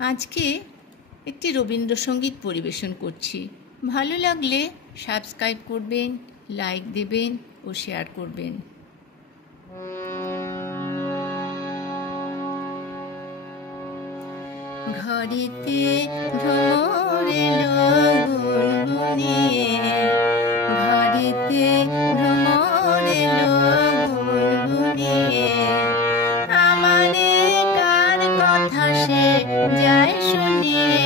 আজকে একটি রবীন্দ্রসঙ্গীত পরিবেশন করছি। ভালো লাগলে সাবস্ক্রাইব করবেন, লাইক দেবেন ও শেয়ার করবেন। ঘরেতে ভ্রমর এলো গুনগুনিয়ে, ঘরেতে ভ্রমর এলো গুনগুনিয়ে, আমারে কার কথা সে যায় শুনিয়ে।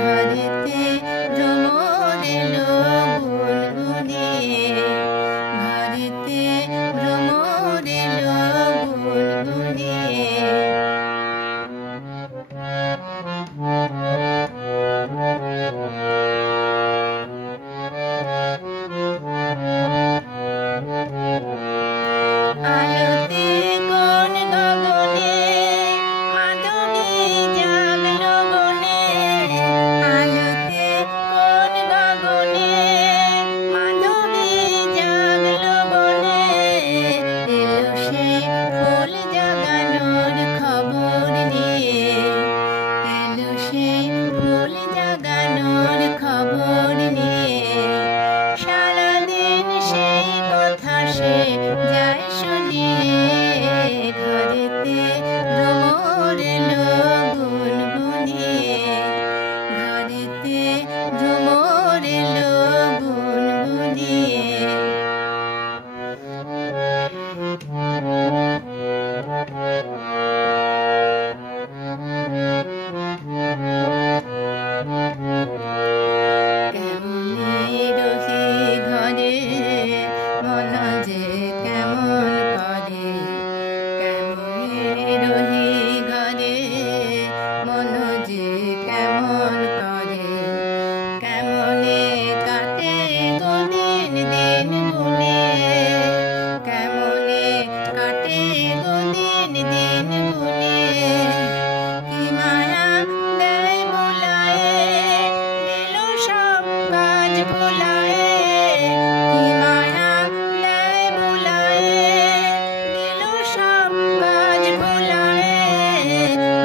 ঘরেতে ভ্রমর এলো গুনগুনিয়ে, ঘরেতে ভ্রমর এলো গুনগুনিয়ে। আলোতে কোন গগনে মাধবী জাগলো বনে, আলোতে কোন গগনে মাধবী জাগলো বনে। এলো সে ফুল জাগানোর খবর নিয়ে, এলো সে ফুল জাগানোর খবর নিয়ে। সারাদিন সেই কথা সে যায় শুনিয়ে। ঘরেতে ভ্রমর এলো গুনগুনিয়ে, ঘরেতে ভ্রমর এলো গুনগুনিয়ে। কেমনে রহি ঘরে মন যে কেমন করে, কেমনে রহি ঘরে মন যে কেমন করে। কেমনে কাটে গদিন দিন গুনিয়ে, কেমনে কাটে গদিন দিন গুনিয়ে। কি মায়া দেয় ভুলায়ে, দিল সব কাজ ভুলায়ে। কি মায়া দেয় ভুলায়ে, দিল সব কাজ ভুলায়ে।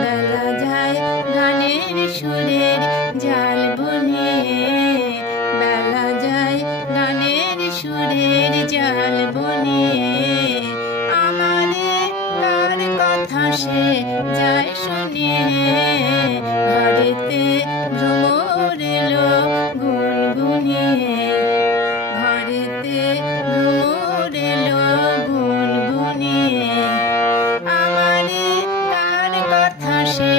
বেলা যায় গানের সুরের জাল বুনিয়ে, বেলা যায় গানের সুরের জাল বুনিয়ে। আমারে কার কথা সে যায় শুনিয়ে। ঘরেতে ভ্রমর এলো গুনগুনিয়ে, ঘরেতে ভ্রমর এলো গুনগুনিয়ে। আমারে কার কথা সে